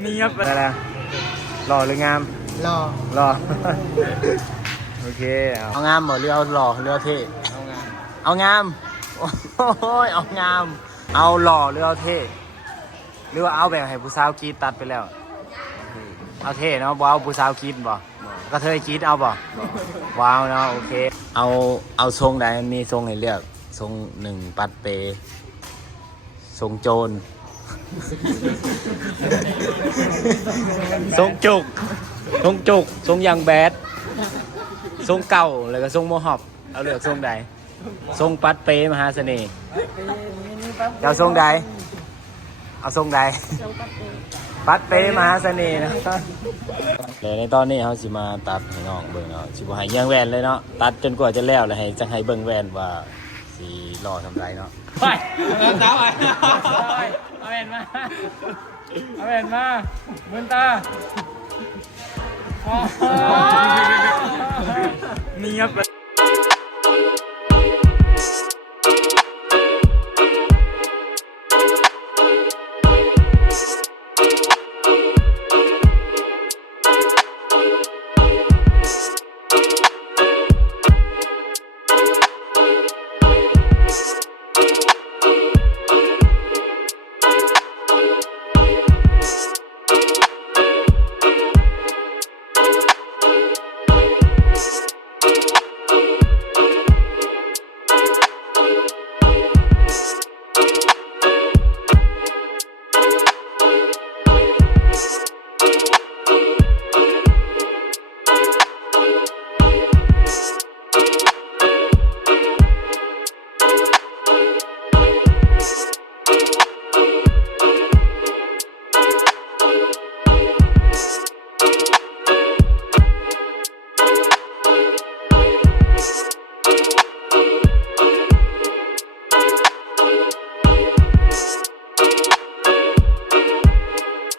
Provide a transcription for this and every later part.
เนียบอะไรนะหล่อหรืองามรอหล่อ โอเคเอาเอางามบ่หรือเอาหล่อหรือเอาเท่เอางานเอางามโอ้ยเอางาม เอาหล่อหรือเอาเท่หรือว่าเอาแบบให้ผู้สาวกรีดตัดไปแล้ว เอาเท่เนาะบ่เอาผู้สาวกรีดบ่ก็เธอกรีดเอาบ่ว้าวเนาะโอเค เอาเอาทรงใดมันมีทรงให้เลือกทรงหนึ่งปัดเป ทรงโจร ทรงจุก ทรงจุก ทรงยางแบด ทรงเก่า แล้วก็ทรงโมฮอปเอาเลือกทรงใด ทรงปัดเปมหาเสน่ห์จะเอาทรงใด เอาทรงใด ปัดเปมหาเสน่ห์นะเลยในตอนนี้เขาสิมาตัดให้น้องเบิ่งเนาะสิบ่ให้เยี่ยงแวนเลยเนาะ ตัดจนกว่าจะแล้วแล้วให้จังให้เบิ่งแวนว่า สิรอทำไรเนาะไปตาไปเอาแวนมาเอาแวนมามืนตาเนียบ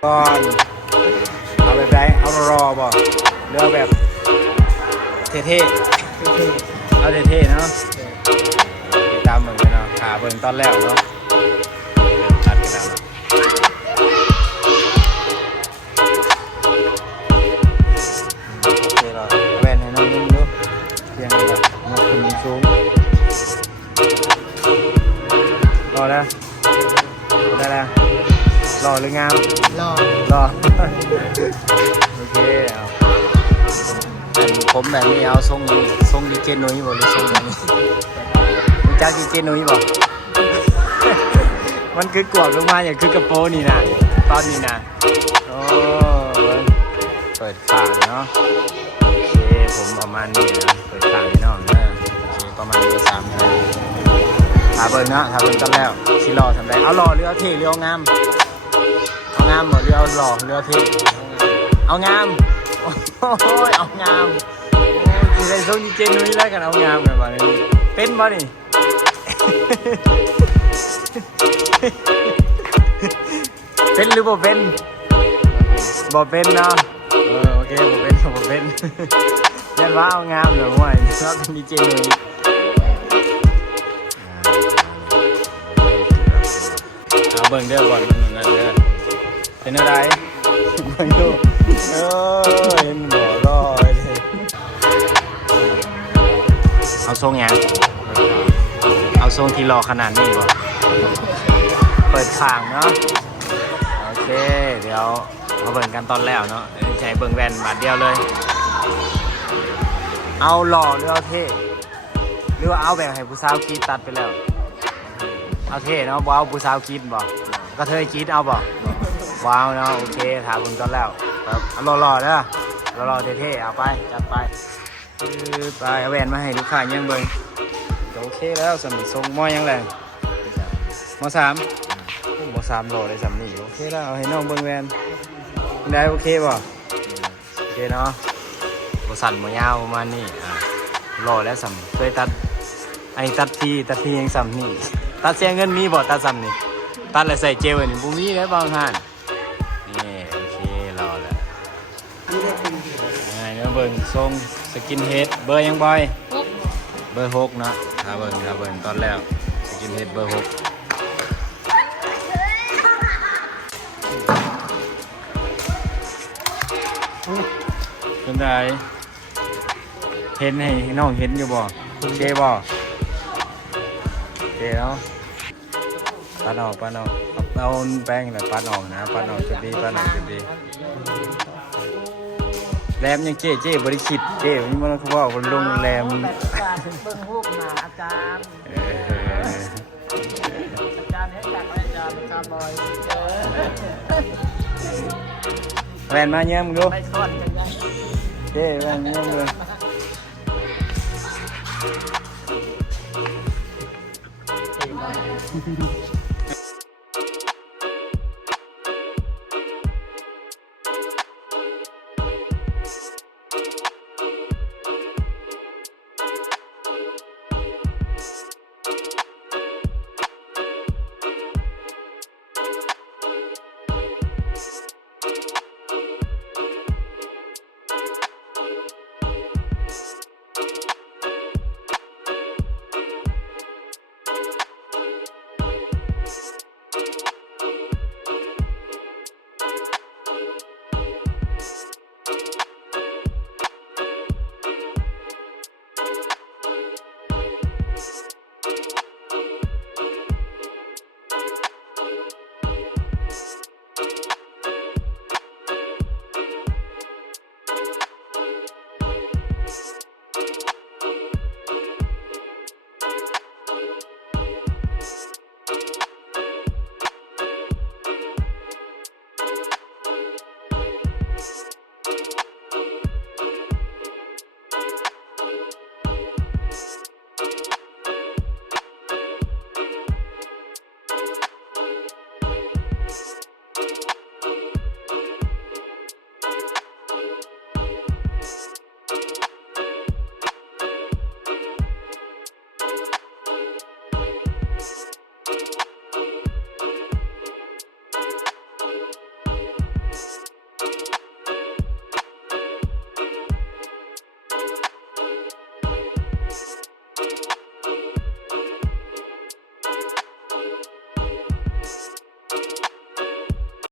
ก่อน เอาแบบไหนเอารอบ่เรือแบบเท่ๆเอาเท่ๆเนาะติดตามเบิ่งกันเนาะขาเบิ่งตอนแรกเนาะเริ่มตัดกันแล้ว หรืองามรอรอ โอเคเอาอันผมแบบนี้เอาทรงนี้ทรงดีเจนุ้ยบ่หรือทรงนี้รู้จักดีเจนุ้ยบ่ มันคือกวบลงมาอย่างคือกระโปรงนี่นะตอนนี้นะโอ้เบิ่งเปิดฝางเนาะโอเคผมประมาณนี้นะเปิดฝางพี่น้องเนอะโอเคประมาณนี้สามนาทีถาเบิ่งเนาะถาเบิ่งตอนแล้วสิรอทำไรเอารอหรือเอาเท่หรือเอางาม เอางามบ่หรือเอาหล่อหรือเอาเท่เอางามโอ้ยเอางามโอ้ยใส่งดีเจนุ้ยแล้วกันเอางามกันบ่นี่เป็นบ่นี่เป็นหรือบ่เป็นบ่เป็นเนาะเออโอเคบ่เป็นบ่เป็นยันว่าเอางามเหรอว่าชอบเป็นดีเจนุ้ยเอาเบิ่งเด้อก่อนนั่นเด้อ เป็นอะไรเบิ่งดูเออเห็นหัวรอยเลยเอาทรงยังเอาทรงที่รอขนาดนี้บ่เปิดข่างเนาะโอเค เดี๋ยวมาเบิ่งกันตอนแล้วเนาะเดี๋ยวใช้เบิ่งแว่นบาทเดียวเลย เอาหล่อหรือเอาเท่หรือว่าเอาแบบให้ผู้สาวกรีดตัดไปแล้ว เอาเท่เนาะบ่เอาผู้สาวกรีดบ่ก็เธอกรีดเอาบ่ ว้าวเนาะโอเคถามคุณตอนแล้วครับเอาหล่อๆเด้อหล่อๆเท่ๆเอาไปจัดไปคือไปเอาแหวนมาให้ลูกค้ายังเบิ่งโอเคแล้วสำหรับทรงมอยังแรงมอสามโมอสามโลได้สำนี่โอเคแล้วเอาให้น้องเบิ่งแหวนได้โอเคป่ะโอเคเนาะบสั่นมอยาวประมาณนี้อะรอแล้วสำเคยตัดไอ้ตัดทีตัดทียังสำนี่ตัดเสียเงินมีบ่ตัดสำนี่ตัดแล้วใส่เจลไว้นี่บุมีแล้วบางห่าน เบิ่งทรงสกินเฮดเบอร์ยังบอยเบอร์หกนะทาเบิ่งทาเบิ่งตอนแรกสกินเฮดเบอร์หกเป็นไดเห็นให้น้องเห็นอยู่บ่เจบ่เดี๋ยวปัดออกปัดออกเอาแป้งแล้วปัดออกนะปัดออกจะดีปัดออกจะดี แรมยังเจ๊เจ๊บริคิดเจ๊นี่มันเขาบอคนลงแรมเบิ่งรูปหาอาจารย์อาจารย์ให้จากอาจารย์อาจารย์บอยแวนมาเยี่ยมึงดูเจ๊แวนเยี่ยมดู